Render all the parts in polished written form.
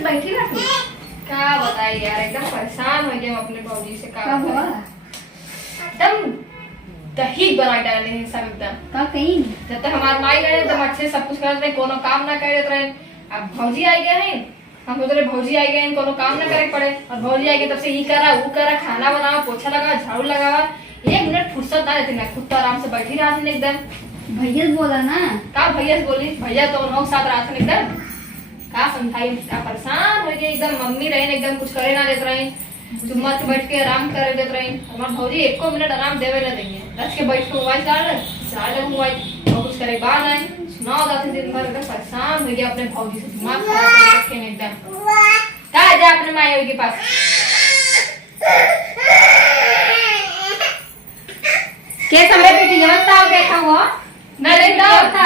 से बैठी ना तू। क्या बताए यार, एकदम परेशान हो गए हम अपने भौजी से। का हुआ? एकदम दही बना डाले हैं सब एकदम। का कहीं जब तक हमारे माई रहे एकदम अच्छे से सब कुछ करते रहे, कोनो काम ना करे रहे। अब भौजी आ गए हैं, हम सोच रहे भौजी आ गए हैं, कोनो काम ना करे पड़े। और भौजी आ गए तब से ये करा वो करा, खाना बनावा, पोछा लगावा, झाड़ू लगावा, 1 मिनट फुर्सत ना रहती। मैं खुद तो आराम से बैठी रहा थी एकदम। भैया बोला ना। का भैया से बोली? भैया तो उन्होंने साथ रहा था एकदम। का समझाई, क्या परेशान हो गई एकदम। मम्मी रहे एकदम कुछ करे ना देते रहे, चुम्मा से बैठ के आराम करे देते रहे। हमारे भौजी 1 मिनट आराम देवे ना देंगे। रख के बैठ के मोबाइल चला मोबाइल और कुछ करे बात नहीं सुनाओ जाते दिन भर। एकदम परेशान हो गया अपने भौजी से, दिमाग खराब कर रखे हैं एकदम। जा जा अपने माई के पास। के समय बेटी व्यवस्था हो देखा हुआ ना देखता था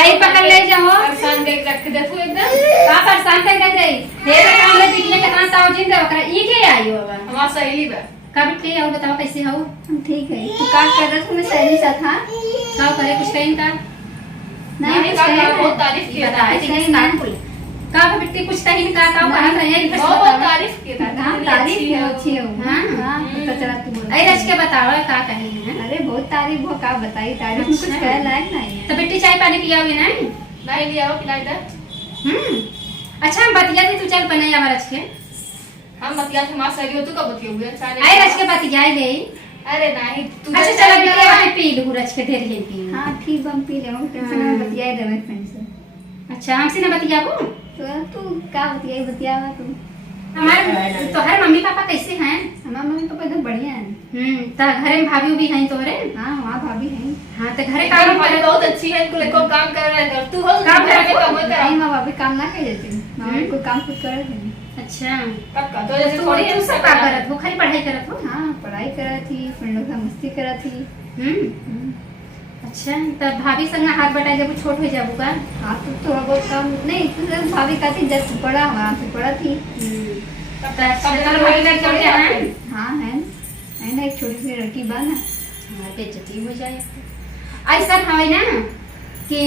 आई पकड़ ले जाओ। परेशान देख रख देखो एकदम। का परेशान कर जाई हे काम में बिजली के तना साव जिंदा ओकरा ई के आई हो बा। हमारा सहेली बा। का बेटी आओ बताओ कैसे हो? हम ठीक है। तू का कर रहा मैं सहेली साथ हां का करे कुछ कहीं का नहीं का बहुत तारीफ किया था। नहीं ना का बेटी कुछ कहीं का कहा था यही बहुत तारीफ किया था। हां तारीफ अच्छी हो। हां हां पता चला तू बोल आई रच के बताओ का कहीं है। अरे बहुत तारीफ हो का बताई तारीफ में कुछ कह लायक नहीं है। तो बेटी चाय पानी पियाओगे नहीं? नहीं लिया हो पिलाई दे। अच्छा हम बतिया थी तू चल बनाई हमारा रच के। हम बतिया से मां सही हो तू कब बतियो हुए? अच्छा आई रच के बतिया ले। अरे नहीं तू अच्छा चल बेटी मैं पी लूं रच के धीरे धीरे पी। हां ठीक हम पी ले। हम टेंशन में बतिया दे मेरे फ्रेंड से। अच्छा हमसे ना बतिया को तो तू का बतिया तू। हमारे तो हर मम्मी पापा कैसे हैं? हमारे मम्मी पापा एकदम बढ़िया हैं। तो घर में भाभी भी हैं तोहरे? हां वहां भाभी हैं। हां तो घरे काम वाली बहुत अच्छी है। इनको लेको काम कर रहा है। तू हो काम कर में काम कर। नहीं मां भाभी काम ना कर देती। मां कोई काम खुद कर रही। अच्छा तब का तो जैसे थोड़ी तू सब का करत हो? खाली पढ़ाई करत हो? हां पढ़ाई करत थी, फ्रेंडों के साथ मस्ती करत थी। अच्छा तब भाभी संग हाथ बटाई जब छोट हो जाबू का? हां तो थोड़ा बहुत काम नहीं तो भाभी का थी जब पढ़ा हमारा से पढ़ा थी। तब चल भाभी लड़की हो गया है? हां है ना एक छोटी सी लड़की बा ना। हां बेइज्जती हो जाए। ऐसा है ना कि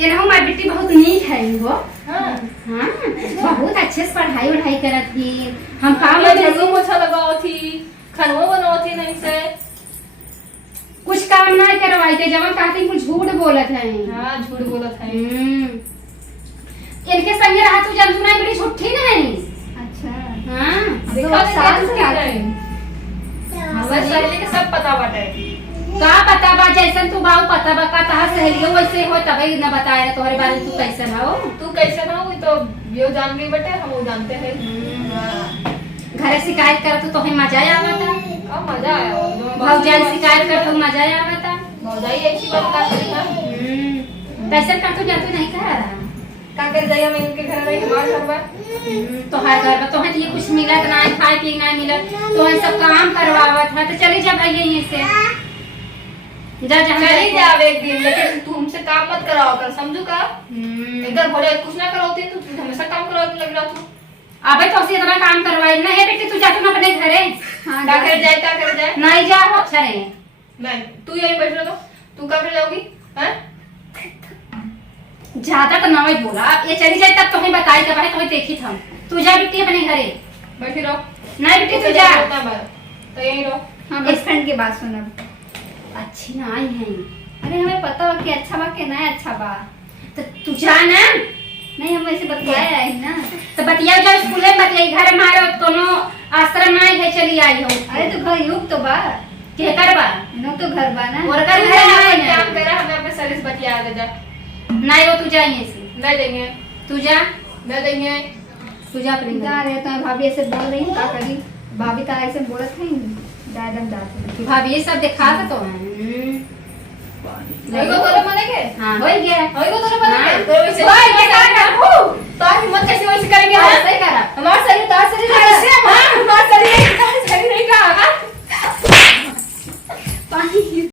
ये ना हमारी बेटी बहुत नीक है वो। हां हां बहुत अच्छे से पढ़ाई करत थी। हम काम में झगड़ू पोछा लगाओ थी, खानवा बनाओ थी नहीं से। कुछ काम ना करवाई थे जब कहती कुछ झूठ बोलत है। हां झूठ बोलत है। इनके संग रहा तू जब सुनाई बड़ी झूठी नहीं। अच्छा हां देखा साल से क्या है। हमारे सहेली के सब पता बाटे। का पता बा जैसन तू बाऊ पता बा का तहां सहेलियो वैसे हो तब ही ना बताया तोहरे बारे में। तू कैसन हो? तू कैसे ना हुई तो यो जान गई बेटे, हम वो जानते हैं। घरे शिकायत कर तो तोहे मजा आवता। का मजा आया भौजाई शिकायत कर तो मजा आवता। भौजाई ऐसी बात का करी ना। कैसे कर तू जातू नहीं कर का कर जाइए मैं इनके घर रही हमारे घर में। तो हर घर में तोहे ये कुछ मिलत ना खाए पी ना मिलत तो सब काम करवावत है। तो चली जा भैया यहीं से जा जा चली जावे एक दिन, लेकिन तू हमसे काम मत कराओ कर, समझू का? इधर भोले कुछ ना कराओती तू हमेशा काम कराओ लग रहा तू। अबे तो इतना काम करवाई ना। हे बेटी तू जा तू अपने घरे। हां क्या करे जाए नहीं जा हो अच्छा रे। नहीं तू यहीं बैठ रहो। तू कब जाओगी? हैं ज्यादा तो ना ही बोला। ये चली जाए तब तुम्हें बताई तब है तुम्हें देखी हम। तू जा बेटी अपने घरे बैठी रहो। नहीं बेटी तू जा तो यहीं रहो। हां बस फ्रेंड की बात सुन। अच्छी ना आई है। अरे हमें पता बा कि अच्छा बा कि नहीं अच्छा बा। तो तू जा ना। नहीं हम ऐसे बतियाए आई ना। तो बतिया जा स्कूल में बतियाई घर में आयो कोनो आश्रम नहीं है चली आई हो। अरे तो घर युग तो बा के करबा नो तो घर बा ना। और कर घर नहीं काम करा हमें अपने सर्विस बतिया दे जा। नहीं हो तू जा यहीं से। नहीं देंगे। तू जा नहीं देंगे। तू जा अपने जा रहे तो भाभी ऐसे बोल रही है का करी। भाभी का ऐसे बोलत है दादम जाते। भाभी ये सब दिखा तो है। होई को तोरे माने के? हां हो गया। होई को तोरे माने के? तो वैसे ओए